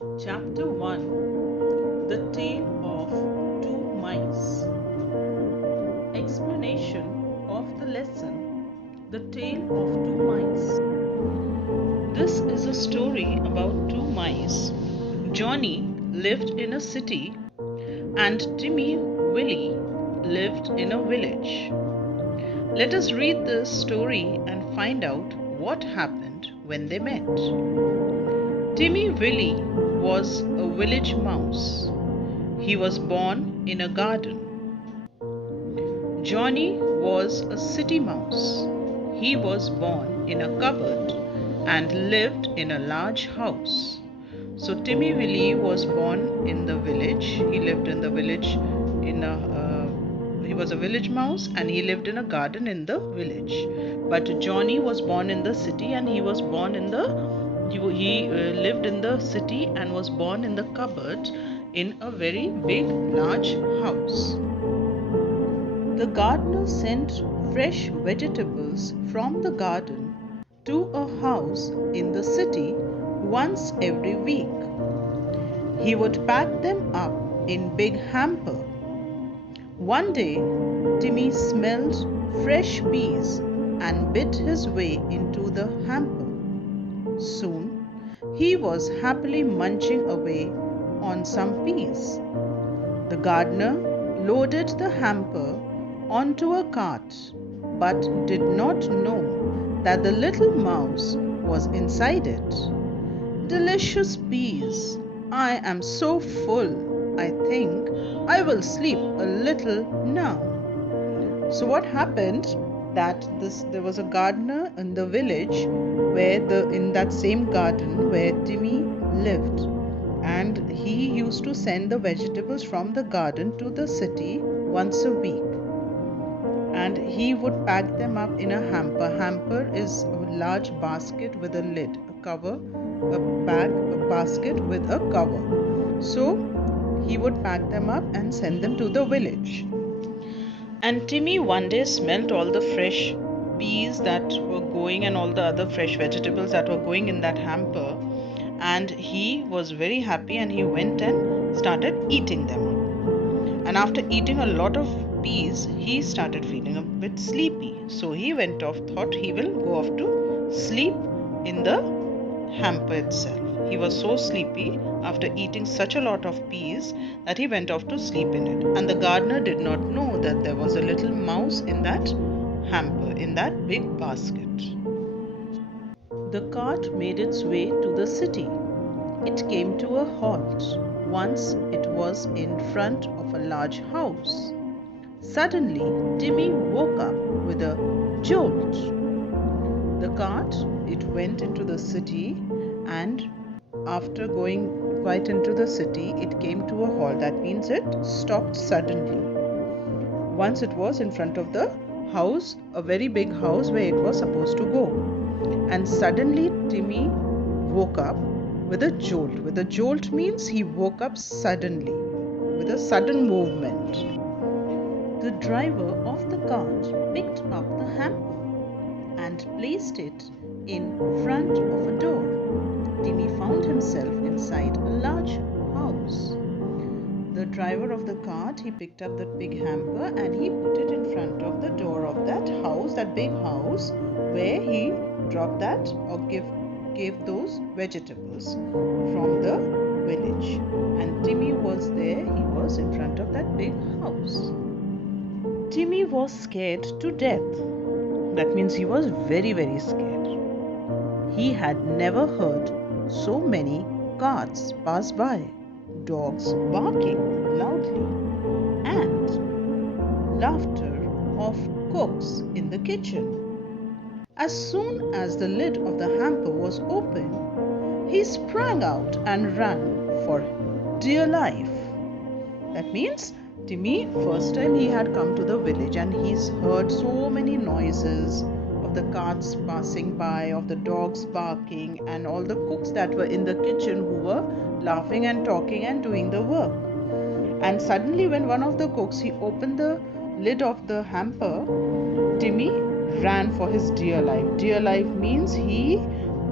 Chapter 1. The Tale of Two Mice. Explanation of the lesson. The Tale of Two Mice. This is a story about two mice. Johnny lived in a city and Timmy Willie lived in a village. Let us read this story and find out what happened when they met. Timmy Willie was a village mouse. He was born in a garden. Johnny was a city mouse. He was born in a cupboard and lived in a large house. So Timmy Willie was born in the village. He lived in the village he was a village mouse and he lived in a garden in the village. But Johnny was born in the city and he lived in the city and was born in the cupboard in a very big large house. The gardener sent fresh vegetables from the garden to a house in the city once every week. He would pack them up in big hamper. One day, Timmy smelled fresh peas and bit his way into the hamper. Soon, he was happily munching away on some peas. The gardener loaded the hamper onto a cart, but did not know that the little mouse was inside it. Delicious peas! I am so full. I think I will sleep a little now. So what happened that there was a gardener in the village in that same garden where Timmy lived, and he used to send the vegetables from the garden to the city once a week, and he would pack them up in a hamper. Hamper is a large basket with a lid, a basket with a cover. So he would pack them up and send them to the village. And Timmy one day smelt all the fresh peas that were going and all the other fresh vegetables that were going in that hamper, and he was very happy and he went and started eating them. And after eating a lot of peas, he started feeling a bit sleepy. So he thought he will go off to sleep in the hamper itself. He was so sleepy after eating such a lot of peas that he went off to sleep in it. And the gardener did not know that there was a little mouse in that hamper, in that big basket. The cart made its way to the city. It came to a halt. Once it was in front of a large house. Suddenly, Timmy woke up with a jolt. The cart, it went into the city, and after going quite into the city, it came to a halt. That means it stopped suddenly. Once it was in front of the house, a very big house where it was supposed to go. And suddenly Timmy woke up with a jolt. With a jolt means he woke up suddenly, with a sudden movement. The driver of the cart picked up the hamper and placed it in front of a door. Timmy found himself inside a large house. The driver of the cart, he picked up that big hamper and he put it in front of the door of that house, that big house, where he dropped that or gave those vegetables from the village. And Timmy was there, he was in front of that big house. Timmy was scared to death. That means he was very, very scared. He had never heard so many carts pass by, dogs barking loudly, and laughter of cooks in the kitchen. As soon as the lid of the hamper was open, he sprang out and ran for dear life. That means Timmy, first time he had come to the village and he's heard so many noises of the carts passing by, of the dogs barking, and all the cooks that were in the kitchen who were laughing and talking and doing the work. And suddenly when one of the cooks, he opened the lid of the hamper, Timmy ran for his dear life. Dear life means he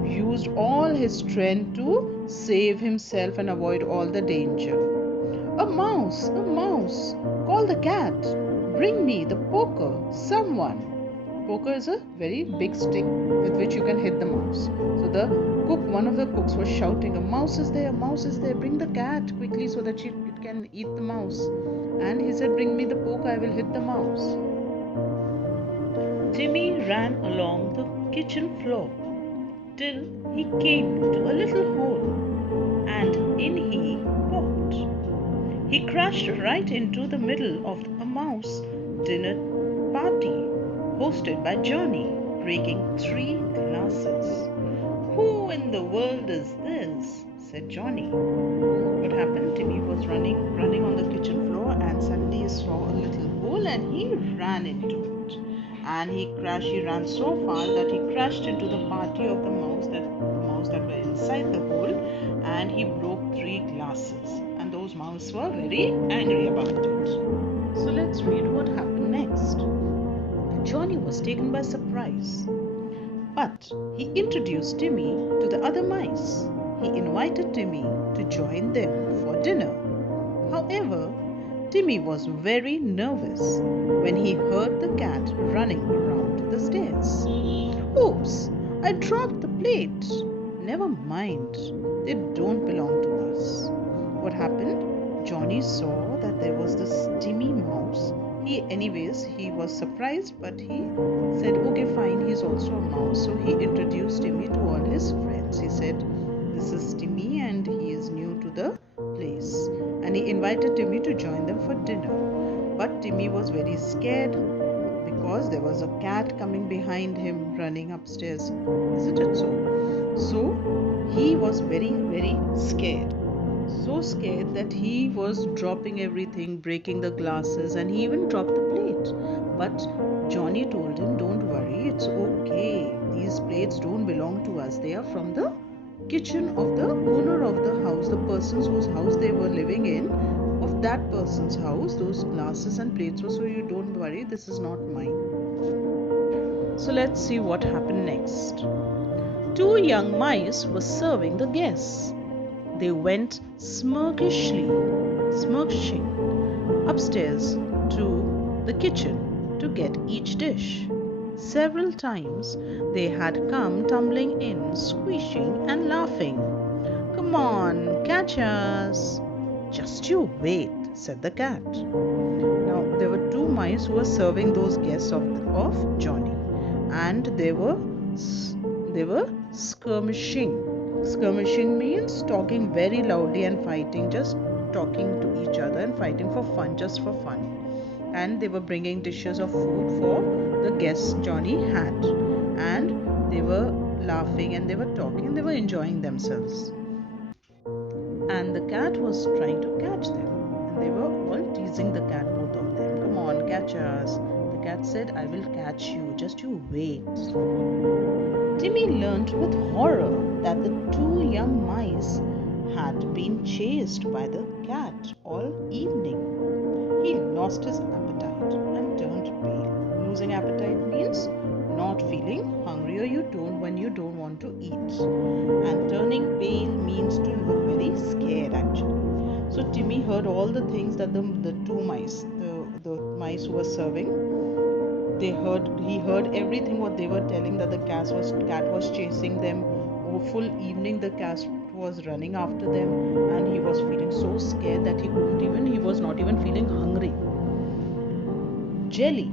used all his strength to save himself and avoid all the danger. A mouse, call the cat. Bring me the poker, someone. Poker is a very big stick with which you can hit the mouse. So the cook, one of the cooks was shouting, a mouse is there, bring the cat quickly so that it can eat the mouse. And he said, bring me the poker, I will hit the mouse. Timmy ran along the kitchen floor till he came to a little hole, and in he popped. He crashed right into the middle of a mouse dinner party hosted by Johnny, breaking 3 glasses. Who in the world is this? Said Johnny. What happened? Timmy was running on the kitchen floor, and suddenly he saw a little hole and he ran into it. And he ran so far that he crashed into the party of the mouse that were inside the hole, and he broke 3 glasses. And those mice were very angry about it. So let's read what happened next. Johnny was taken by surprise, but he introduced Timmy to the other mice. He invited Timmy to join them for dinner. However, Timmy was very nervous when he heard the cat running around the stairs. Oops, I dropped the plate. Never mind, they don't belong to us. What happened? Johnny saw that there was this Timmy mouse. He was surprised, but he said, okay, fine, he's also a mouse. So he introduced Timmy to all his friends. He said, this is Timmy and he is new to the place. And he invited Timmy to join them for dinner. But Timmy was very scared because there was a cat coming behind him running upstairs. Isn't it so? So he was very, very scared. So scared that he was dropping everything, breaking the glasses, and he even dropped the plate. But Johnny told him, don't worry, it's okay. These plates don't belong to us. They are from the kitchen of the owner of the house, the persons whose house they were living in, of that person's house. Those glasses and plates were, so you don't worry, this is not mine. So let's see what happened next. 2 young mice were serving the guests. They went smirking upstairs to the kitchen to get each dish. Several times they had come tumbling in, squishing and laughing. Come on, catch us. Just you wait, said the cat. Now there were 2 mice who were serving those guests of Johnny, and they were skirmishing. Skirmishing means talking very loudly and fighting, just talking to each other and fighting for fun, just for fun. And they were bringing dishes of food for the guests Johnny had. And they were laughing and they were talking, they were enjoying themselves. And the cat was trying to catch them. And they were all teasing the cat, both of them. Come on, catch us. The cat said, I will catch you, just you wait. Timmy learnt with horror that the 2 young mice had been chased by the cat all evening. He lost his appetite and turned pale. Losing appetite means not feeling hungry, or when you don't want to eat. And turning pale means to look very scared actually. So Timmy heard all the things that the 2 mice, the mice who were serving, he heard everything what they were telling, that the cat was chasing them. Full evening the cat was running after them, and he was feeling so scared that he was not even feeling hungry. Jelly,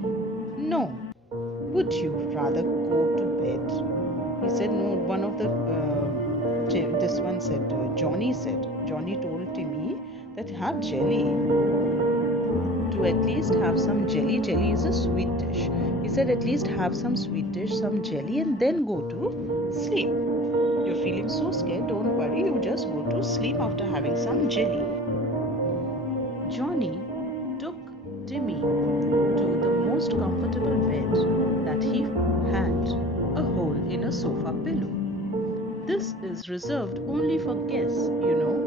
no. Would you rather go to bed? He said no. One of the Johnny told Timmy that have jelly, to at least have some jelly. Jelly is a sweet dish. He said at least have some sweet dish, some jelly, and then go to sleep. You're feeling so scared, don't worry, you just go to sleep after having some jelly. Johnny took Timmy to the most comfortable bed that he had, a hole in a sofa pillow. This is reserved only for guests, you know.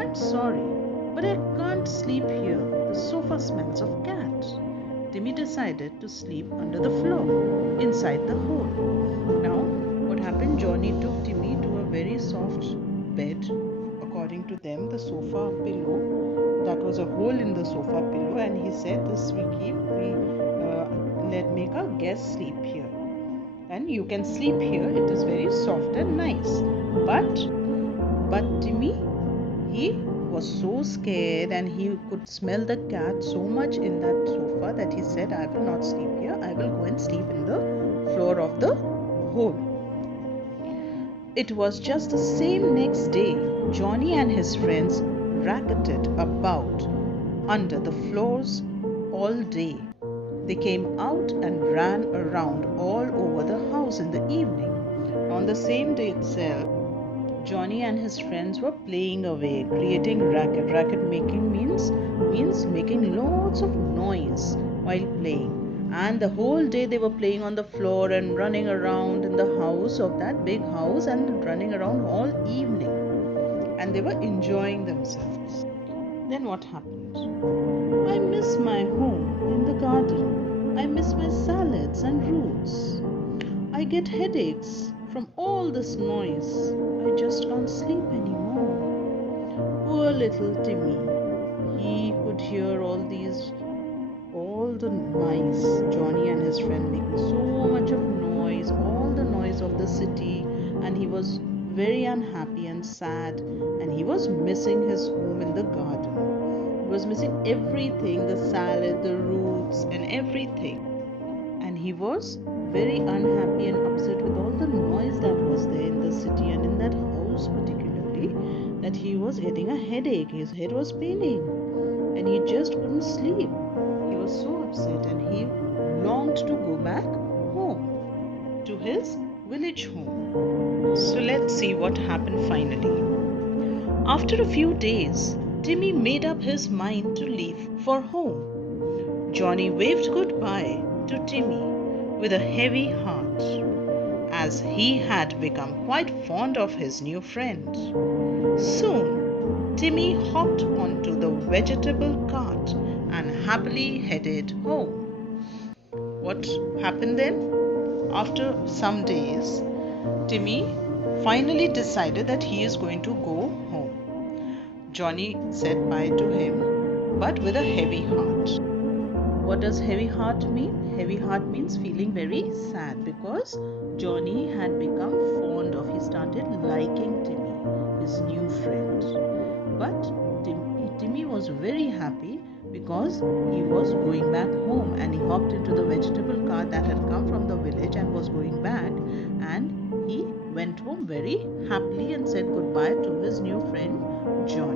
I'm sorry, but I can't sleep here. The sofa smells of cat. Timmy decided to sleep under the floor, inside the hole. Now, what happened? Johnny took Timmy to a very soft bed. According to them, the sofa pillow, that was a hole in the sofa pillow, and he said, "This let make our guest sleep here, and you can sleep here. It is very soft and nice." But Timmy, he was so scared, and he could smell the cat so much in that sofa that he said, "I will not sleep here. I will go and sleep in the floor of the hole." It was just the same next day. Johnny and his friends racketed about under the floors all day. They came out and ran around all over the house in the evening. On the same day itself, Johnny and his friends were playing away, creating racket. Racket making means making lots of noise while playing. And the whole day they were playing on the floor and running around in the house of that big house and running around all evening. And they were enjoying themselves. Then what happened? "I miss my home in the garden. I miss my salads and roots. I get headaches from all this noise. I just can't sleep anymore." Poor little Timmy. He could hear all the noise, Johnny and his friend making so much of noise, all the noise of the city, and he was very unhappy and sad, and he was missing his home in the garden. He was missing everything, the salad, the roots, and everything. And he was very unhappy and upset with all the noise that was there in the city and in that house particularly, that he was getting a headache. His head was paining and he just couldn't sleep. He was so upset and he longed to go back home, to his village home. So let's see what happened finally. After a few days, Timmy made up his mind to leave for home. Johnny waved goodbye to Timmy with a heavy heart, as he had become quite fond of his new friend. Soon, Timmy hopped onto the vegetable cart and happily headed home. What happened then? After some days, Timmy finally decided that he is going to go home. Johnny said bye to him, but with a heavy heart. What does heavy heart mean? Heavy heart means feeling very sad, because Johnny had become fond of, he started liking Timmy, his new friend. But Timmy was very happy because he was going back home, and he hopped into the vegetable cart that had come from the village and was going back, and he went home very happily and said goodbye to his new friend Johnny.